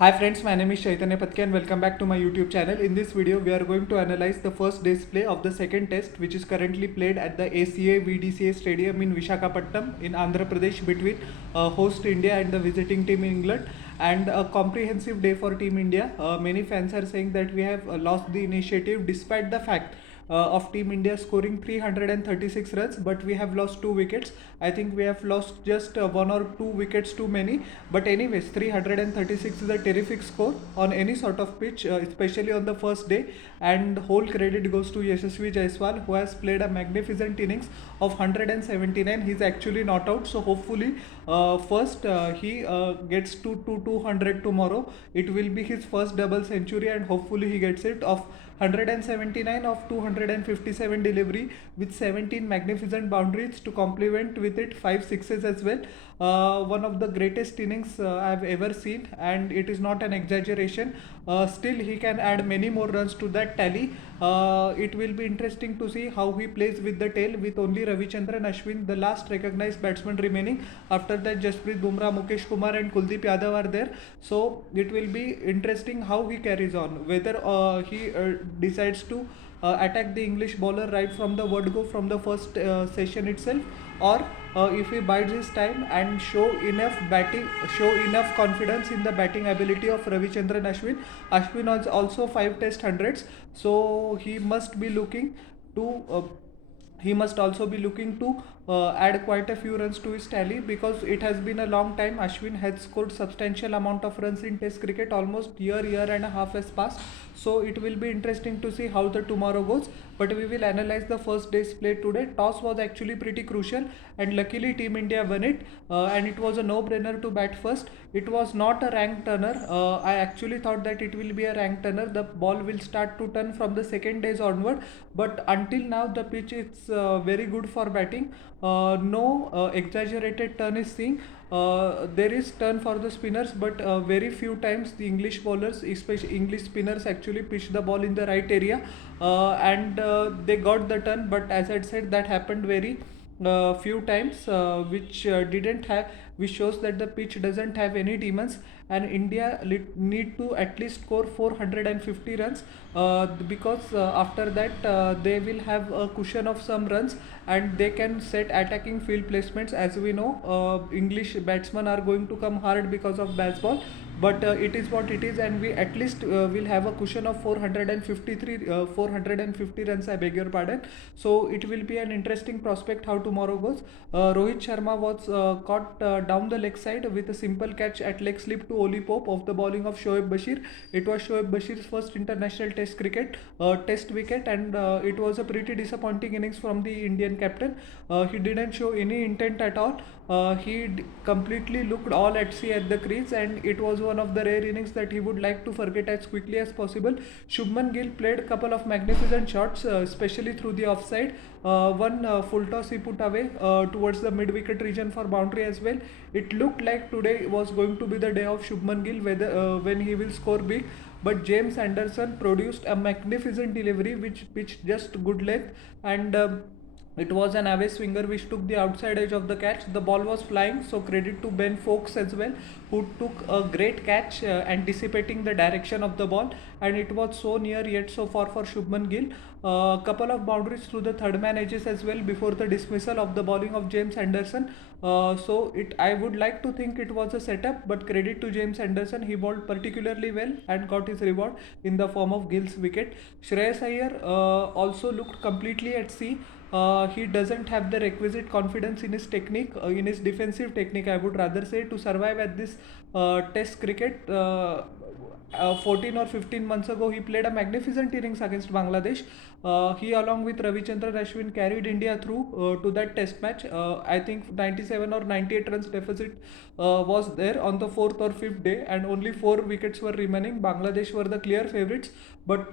Hi friends, my name is Chaitanya Patke and welcome back to my YouTube channel. In this video, we are going to analyze the first day's play of the second test, which is currently played at the ACA VDCA Stadium in Visakhapatnam in Andhra Pradesh between host India and the visiting team England. And a comprehensive day for Team India. Many fans are saying that we have lost the initiative despite the fact of Team India scoring 336 runs, but we have lost 2 wickets. I think we have lost just 1 or 2 wickets too many. But anyways, 336 is a terrific score on any sort of pitch, especially on the first day. And whole credit goes to Yashasvi Jaiswal, who has played a magnificent innings of 179. He's actually not out, so hopefully, first he gets to 200 tomorrow. It will be his first double century, and hopefully he gets it of 179 of 257 delivery with 17 magnificent boundaries to complement with it 5 sixes as well. One of the greatest innings I've ever seen, and it is not an exaggeration. Still, he can add many more runs to that tally. It will be interesting to see how he plays with the tail with only Ravichandran Ashwin, the last recognized batsman remaining. After that, Jasprit Bumrah, Mukesh Kumar, and Kuldeep Yadav are there. So it will be interesting how he carries on. Whether he decides to attack the English bowler right from the word go from the first session itself, or if he bides his time and show enough confidence in the batting ability of Ravichandran Ashwin. Ashwin has also 5 test hundreds, so he must also be looking to add quite a few runs to his tally, because it has been a long time. Ashwin has scored substantial amount of runs in test cricket, almost year and a half has passed. So it will be interesting to see how the tomorrow goes. But we will analyze the first day's play today. Toss was actually pretty crucial, and luckily Team India won it, and it was a no-brainer to bat first. It was not a rank turner. I actually thought that it will be a rank turner. The ball will start to turn from the second days onward, but until now the pitch is very good for batting. No exaggerated turn is seen. There is turn for the spinners, but very few times the English bowlers, especially English spinners, actually pitch the ball in the right area, and they got the turn. But as I said, that happened very few times, which didn't have, which shows that the pitch doesn't have any demons, and India need to at least score 450 runs, because after that they will have a cushion of some runs, and they can set attacking field placements. As we know, English batsmen are going to come hard because of baseball, but it is what it is, and we at least will have a cushion of 450 runs, I beg your pardon. So it will be an interesting prospect how tomorrow goes. Rohit Sharma was caught down the leg side with a simple catch at leg slip to Oli Pope of the bowling of Shoaib Bashir. It was Shoaib Bashir's first international test cricket test wicket, and it was a pretty disappointing innings from the Indian captain. He didn't show any intent at all. He completely looked all at sea at the crease, and it was one of the rare innings that he would like to forget as quickly as possible. Shubman Gill played a couple of magnificent shots, especially through the offside. One full toss he put away towards the mid wicket region for boundary as well. It looked like today was going to be the day of Shubman Gill, whether when he will score big. But James Anderson produced a magnificent delivery which pitched just good length, and it was an away swinger which took the outside edge of the catch. The ball was flying, so credit to Ben Foakes as well, who took a great catch, anticipating the direction of the ball, and it was so near yet so far for Shubman Gill. A couple of boundaries through the third man edges as well before the dismissal of the bowling of James Anderson. I would like to think it was a setup, but credit to James Anderson, he bowled particularly well and got his reward in the form of Gill's wicket. Shreyas Iyer also looked completely at sea. He doesn't have the requisite confidence in his technique, in his defensive technique, I would rather say, to survive at this test cricket. 14 or 15 months ago, he played a magnificent innings against Bangladesh. He, along with Ravichandran Ashwin, carried India through to that test match. I think 97 or 98 runs deficit was there on the fourth or fifth day, and only 4 wickets were remaining. Bangladesh were the clear favorites, but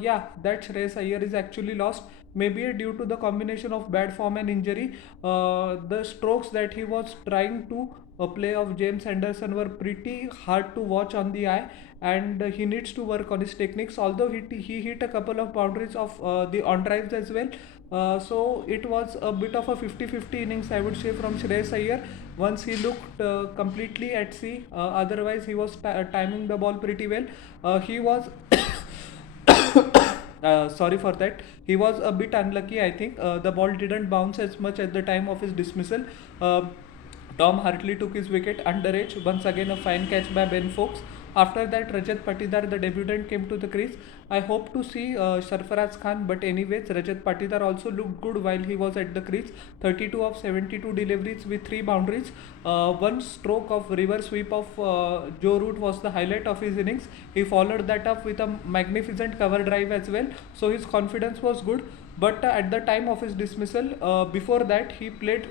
yeah, that Shreyas Iyer is actually lost. Maybe due to the combination of bad form and injury. The strokes that he was trying to play of James Anderson were pretty hard to watch on the eye, and he needs to work on his techniques. Although he hit a couple of boundaries of the on drives as well, So it was a bit of a 50-50 innings, I would say, from Shreyas Iyer. Once he looked completely at sea, otherwise he was timing the ball pretty well. He was sorry for that. He was a bit unlucky, I think. The ball didn't bounce as much at the time of his dismissal. Tom Hartley took his wicket underage. Once again, a fine catch by Ben Foakes. After that, Rajat Patidar, the debutant, came to the crease. I hope to see Sarfaraz Khan, but anyways, Rajat Patidar also looked good while he was at the crease. 32 of 72 deliveries with 3 boundaries. One stroke of reverse sweep of Joe Root was the highlight of his innings. He followed that up with a magnificent cover drive as well. So his confidence was good. But at the time of his dismissal, before that, he played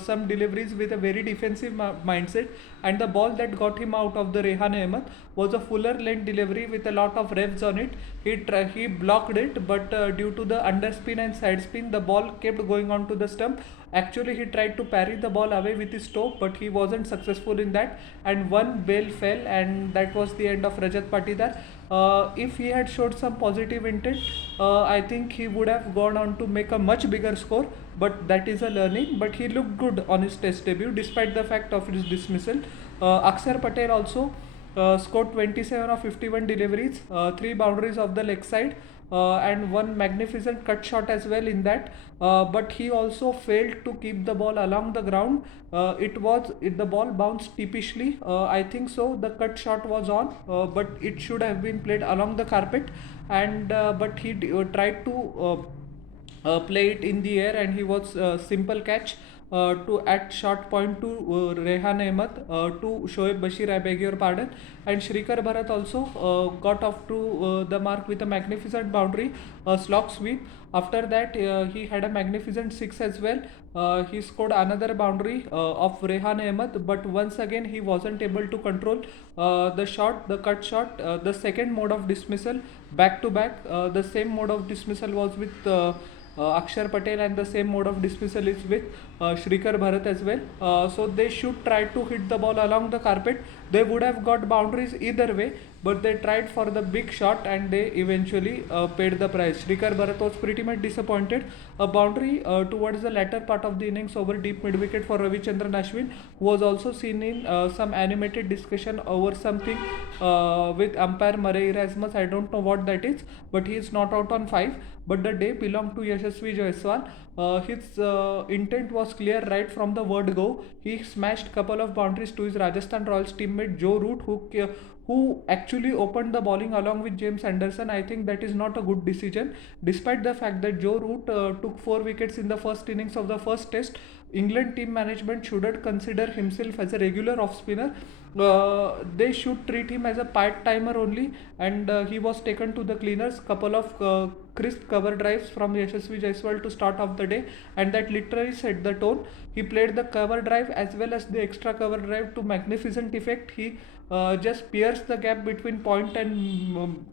some deliveries with a very defensive mindset, and the ball that got him out of the Rehan Ahmed was a fuller length delivery with a lot of revs on it. He blocked it, but due to the underspin and side spin, the ball kept going on to the stump. Actually, he tried to parry the ball away with his toe, but he wasn't successful in that, and one bail fell, and that was the end of Rajat Patidar. If he had showed some positive intent, I think he would have gone on to make a much bigger score, but that is a learning. But he looked good on his test debut despite the fact of his dismissal. Akshar Patel also scored 27 of 51 deliveries, 3 boundaries of the leg side, and one magnificent cut shot as well in that. But he also failed to keep the ball along the ground. The ball bounced sheepishly. I think so. The cut shot was on, but it should have been played along the carpet. And but he tried to play it in the air, and he was simple catch to at short point to Rehan Ahmed, to Shoaib Bashir, I beg your pardon, and Shrikar Bharat also got off to the mark with a magnificent boundary, a slog sweep. After that, he had a magnificent six as well. He scored another boundary of Rehan Ahmed, but once again he wasn't able to control the cut shot, the second mode of dismissal back to back. The same mode of dismissal was with Akshar Patel, and the same mode of dismissal is with Shrikar Bharat as well. So they should try to hit the ball along the carpet. They would have got boundaries either way, but they tried for the big shot, and they eventually paid the price. Shrikar Bharat was pretty much disappointed. A boundary towards the latter part of the innings over deep mid wicket for Ravichandran Ashwin, who was also seen in some animated discussion over something with umpire Murray Erasmus. I don't know what that is, but he is not out on 5. But the day belonged to Yashasvi Jaiswal. His intent was clear right from the word go. He smashed couple of boundaries to his Rajasthan Royals teammate Joe Root, who actually opened the bowling along with James Anderson. I think that is not a good decision. Despite the fact that Joe Root took 4 wickets in the first innings of the first test, England team management shouldn't consider himself as a regular off spinner. They should treat him as a part timer only, and he was taken to the cleaners. Couple of crisp cover drives from Yashasvi Jaiswal to start off the day, and that literally set the tone. He played the cover drive as well as the extra cover drive to magnificent effect. He just pierced the gap between point and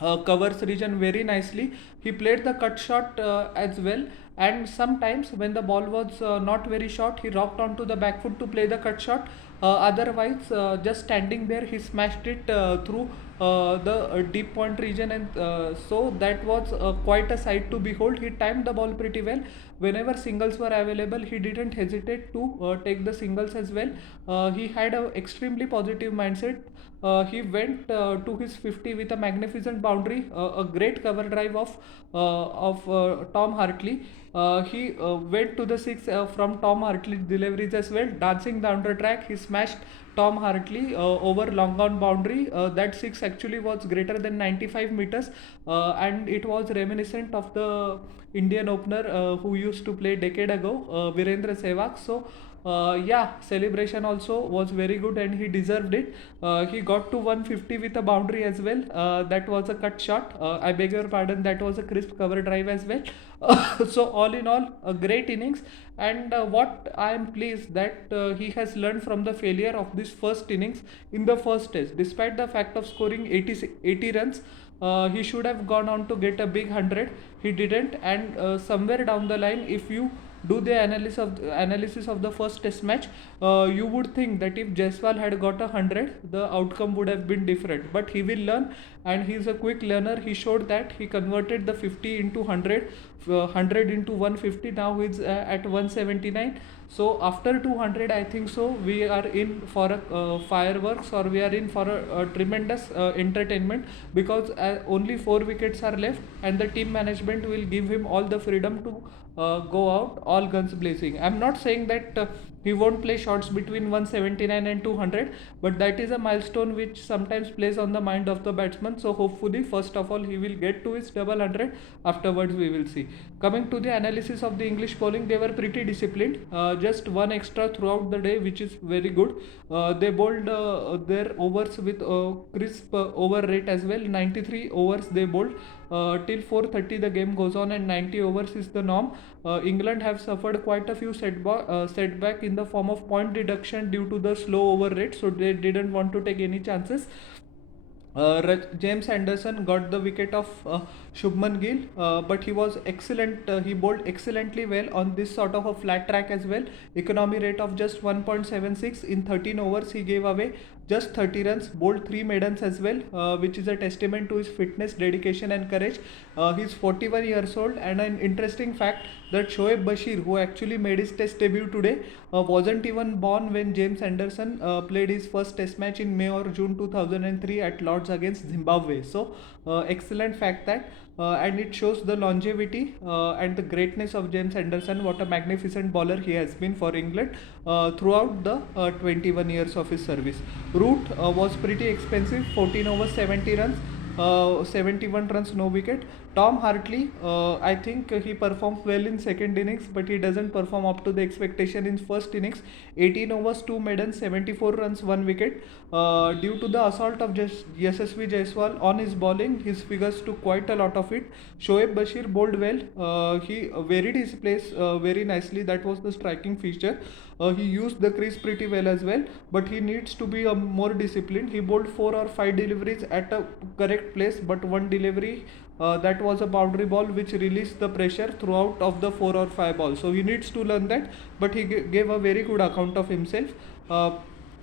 covers region very nicely. He played the cut shot as well, and sometimes when the ball was not very short, he rocked onto the back foot to play the cut shot. Otherwise, just standing there, he smashed it through the deep point region, and so that was quite a sight to behold. He timed the ball pretty well. Whenever singles were available, he didn't hesitate to take the singles as well. He had a extremely positive mindset. He went to his 50 with a magnificent boundary, a great cover drive of Tom Hartley. He went to the 6 from Tom Hartley deliveries as well, dancing down the track. He smashed Tom Hartley over long on boundary. That 6 actually was greater than 95 meters, and it was reminiscent of the Indian opener who used to play decade ago, Virendra Sehwag. So yeah, celebration also was very good, and he deserved it. He got to 150 with a boundary as well. That was a cut shot. I beg your pardon, that was a crisp cover drive as well. So all in all, a great innings. And what I am pleased that he has learned from the failure of this first innings in the first test. Despite the fact of scoring 80 runs, he should have gone on to get a big 100. He didn't, and somewhere down the line, if you do the analysis of the first test match, you would think that if Jaiswal had got 100, the outcome would have been different. But he will learn, and he's a quick learner. He showed that he converted the 50 into 100, 100 into 150. Now he's at 179. So after 200, I think so we are in for a fireworks, or we are in for a tremendous entertainment, because only 4 wickets are left, and the team management will give him all the freedom to go out all guns blazing. I'm not saying that he won't play shots between 179 and 200, but that is a milestone which sometimes plays on the mind of the batsman. So hopefully, first of all, he will get to his double hundred. Afterwards, we will see. Coming to the analysis of the English bowling, they were pretty disciplined. Just one extra throughout the day, which is very good. They bowled their overs with crisp over rate as well. 93 overs they bowled. Till 4:30 the game goes on, and 90 overs is the norm. England have suffered quite a few setback in the form of point deduction due to the slow over rate, so they didn't want to take any chances. James Anderson got the wicket of Shubman Gill, but he was excellent. He bowled excellently well on this sort of a flat track as well. Economy rate of just 1.76 in 13 overs. He gave away just 30 runs, bowled 3 maidens as well, which is a testament to his fitness, dedication, and courage. He's 41 years old, and an interesting fact that Shoaib Bashir, who actually made his test debut today, wasn't even born when James Anderson played his first test match in May or June 2003 at Lords against Zimbabwe. So, excellent fact that. And it shows the longevity and the greatness of James Anderson. What a magnificent bowler he has been for England throughout the 21 years of his service. Root was pretty expensive, 14 overs 70 runs. 71 runs, no wicket. Tom Hartley, I think he performs well in second innings, but he doesn't perform up to the expectation in first innings. 18 overs, 2 maidens, 74 runs, 1 wicket. Due to the assault of Yashasvi Jaiswal on his bowling, his figures took quite a lot of it. Shoaib Bashir bowled well. He varied his place very nicely. That was the striking feature. He used the crease pretty well as well, but he needs to be more disciplined. He bowled 4 or 5 deliveries at a correct place, but one delivery that was a boundary ball which released the pressure throughout of the 4 or 5 balls. So he needs to learn that, but he gave a very good account of himself.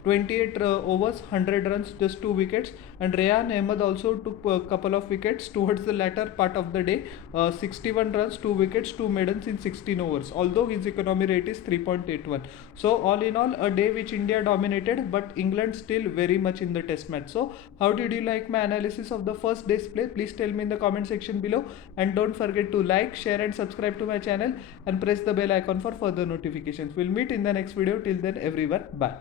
28 overs, 100 runs, just 2 wickets. And Rehan Ahmed also took a couple of wickets towards the latter part of the day. 61 runs, 2 wickets, 2 maidens in 16 overs, although his economy rate is 3.81. So all in all, a day which India dominated, but England still very much in the test match. So how did you like my analysis of the first day's play? Please tell me in the comment section below, and don't forget to like, share and subscribe to my channel, and press the bell icon for further notifications. We'll meet in the next video. Till then, everyone, bye.